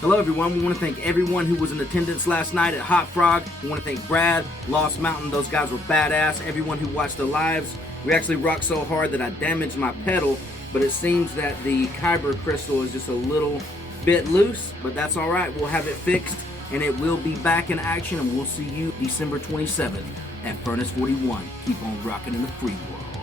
Hello everyone, we want to thank everyone who was in attendance last night at Hot Frog. We want to thank Brad, Lost Mountain, those guys were badass. Everyone who watched the lives. We actually rocked so hard that I damaged my pedal, but it seems that the Kyber crystal is just a little bit loose, but that's alright, we'll have it fixed and it will be back in action, and we'll see you December 27th at Furnace 41. Keep on rocking in the free world.